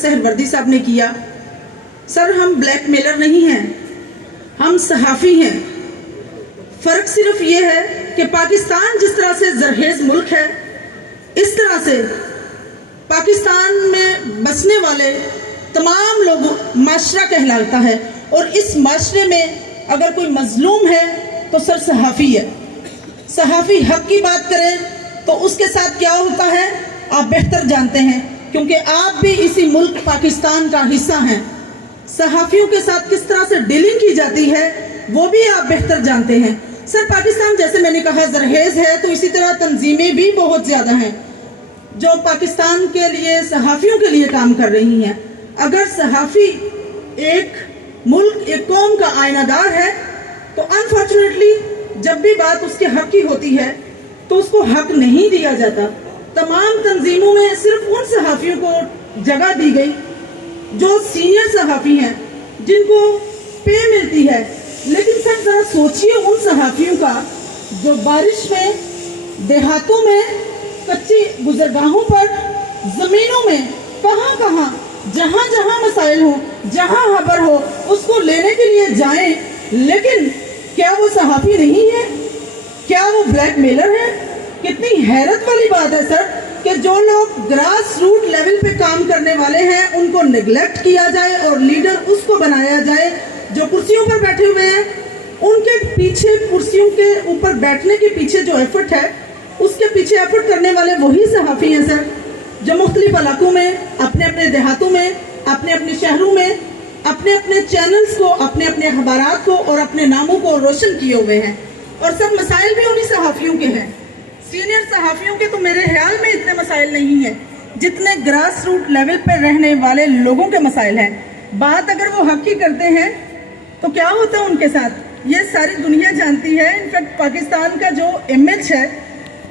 सहरवर्दी साहब ने किया। सर, हम ब्लैक मेलर नहीं हैं, हम सहाफ़ी हैं। फ़र्क सिर्फ ये है कि पाकिस्तान जिस तरह से जरखेज़ मुल्क है, इस तरह से पाकिस्तान में बसने वाले तमाम लोगों माशरा कहलाता है, और इस माशरे में अगर कोई मजलूम है तो सर सहाफ़ी है। सहाफ़ी हक की बात करें तो उसके साथ क्या होता है आप बेहतर जानते हैं, क्योंकि आप भी इसी मुल्क पाकिस्तान का हिस्सा हैं। सहाफ़ियों के साथ किस तरह से डीलिंग की जाती है वो भी आप बेहतर जानते हैं। सर, पाकिस्तान जैसे मैंने कहा जरखेज़ है, तो इसी तरह तंजीमें भी बहुत ज़्यादा हैं जो पाकिस्तान के लिए सहाफ़ियों के लिए काम कर रही हैं। अगर सहाफ़ी एक मुल्क एक कौम का आयनादार है तो अनफॉर्चुनेटली जब भी बात उसके हक की होती है तो उसको हक नहीं दिया जाता। तमाम तंजीमों में सिर्फ उन सहाफ़ियों को जगह दी गई जो सीनियर सहाफ़ी हैं, जिनको पे मिलती है। लेकिन सर ज़रा सोचिए उन सहाफ़ियों का जो बारिश में, देहातों में, कच्ची गुज़रगाहों पर, ज़मीनों में, कहाँ जहाँ जहाँ मसाइल हो, जहाँ खबर हो, उसको लेने के लिए जाएं। लेकिन क्या वो सहाफ़ी नहीं है? क्या वो ब्लैक मेलर है? कितनी हैरत वाली बात है सर कि जो लोग ग्रास रूट लेवल पे काम करने वाले हैं उनको नेग्लेक्ट किया जाए और लीडर उसको बनाया जाए जो कुर्सियों पर बैठे हुए हैं। उनके पीछे, कुर्सियों के ऊपर बैठने के पीछे जो एफर्ट है, उसके पीछे एफर्ट करने वाले वही सहाफ़ी हैं सर, जो मुख्तलिफ इलाकों में, अपने अपने देहातों में, अपने अपने शहरों में, अपने अपने चैनल्स को, अपने अपने अखबारात को और अपने नामों को रोशन किए हुए हैं। और सर मसाइल भी उन्हीं सहाफ़ियों के हैं। सीनियर सहाफ़ियों के तो मेरे ख्याल में इतने मसाइल नहीं हैं जितने ग्रास रूट लेवल पर रहने वाले लोगों के मसाइल हैं। बात अगर वो हक की करते हैं तो क्या होता है उनके साथ, ये सारी दुनिया जानती है। इनफैक्ट पाकिस्तान का जो इमेज है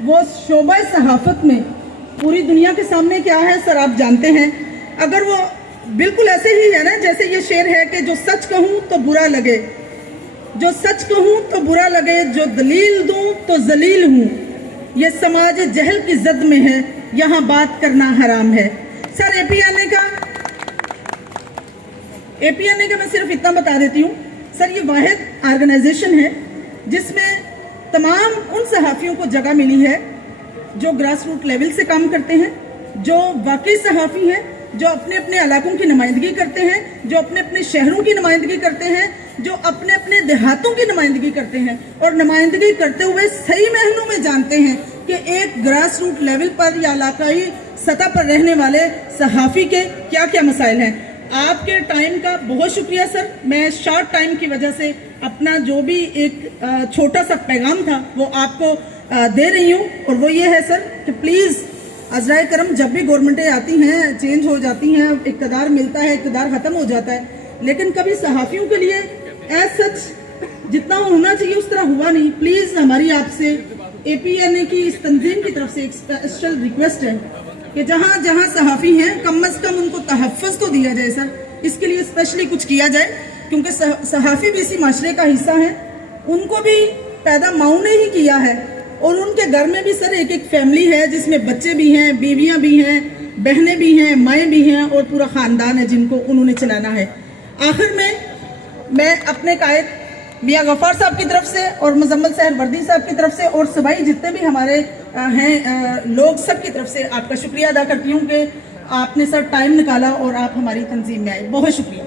वो शोबा सहाफ़त में पूरी दुनिया के सामने क्या है सर आप जानते हैं। अगर वो बिल्कुल ऐसे ही है ना, जैसे ये शेर है कि जो सच कहूँ तो बुरा लगे, जो सच कहूँ तो बुरा लगे, जो दलील दूँ तो जलील हूँ, ये समाज जहल की जद में है, यहाँ बात करना हराम है। सर एपीएनए का मैं सिर्फ इतना बता देती हूँ सर, ये वाहिद ऑर्गेनाइजेशन है जिसमें तमाम उन सहाफ़ियों को जगह मिली है जो ग्रास रूट लेवल से काम करते हैं, जो वाकई सहाफ़ी हैं, जो अपने अपने इलाकों की नुमाइंदगी करते हैं, जो अपने अपने शहरों की नुमाइंदगी करते हैं, जो अपने अपने देहातों की नुमाइंदगी करते हैं, और नुमाइंदगी करते हुए सही मायनों में जानते हैं कि एक ग्रास रूट लेवल पर या इलाकाई सतह पर रहने वाले सहाफ़ी के क्या क्या मसाइल हैं। आपके टाइम का बहुत शुक्रिया सर। मैं शॉर्ट टाइम की वजह से अपना जो भी एक छोटा सा पैगाम था वो आपको दे रही हूँ, और वो ये है सर कि प्लीज़ अज़राए करम, जब भी गवर्नमेंटें आती हैं, चेंज हो जाती हैं, इक़्तिदार मिलता है, इक़्तिदार ख़त्म हो जाता है, लेकिन कभी सहाफ़ियों के लिए एज सच जितना होना चाहिए उस तरह हुआ नहीं। प्लीज़ हमारी आपसे एपीएनए की इस तंजीम की तरफ से एक स्पेशल रिक्वेस्ट है कि जहाँ जहाँ सहाफ़ी हैं कम अज़ कम उनको तहफ़्फ़ुज़ तो दिया जाए सर। इसके लिए स्पेशली कुछ किया जाए, क्योंकि सहाफ़ी भी इसी माशरे का हिस्सा हैं, उनको भी पैदा माओ ने ही किया है, और उनके घर में भी सर एक एक फैमिली है जिसमें बच्चे भी हैं, बीवियां भी हैं, बहनें भी हैं, माएँ भी हैं, और पूरा ख़ानदान है जिनको उन्होंने चलाना है। आखिर में मैं अपने कायद मियाँ गफ़ार साहब की तरफ से और मुज़म्मिल सहरवर्दी साहब की तरफ से और सबाई जितने भी हमारे हैं लोग, सब की तरफ से आपका शुक्रिया अदा करती हूँ कि आपने सर टाइम निकाला और आप हमारी तंजीम में आए। बहुत शुक्रिया।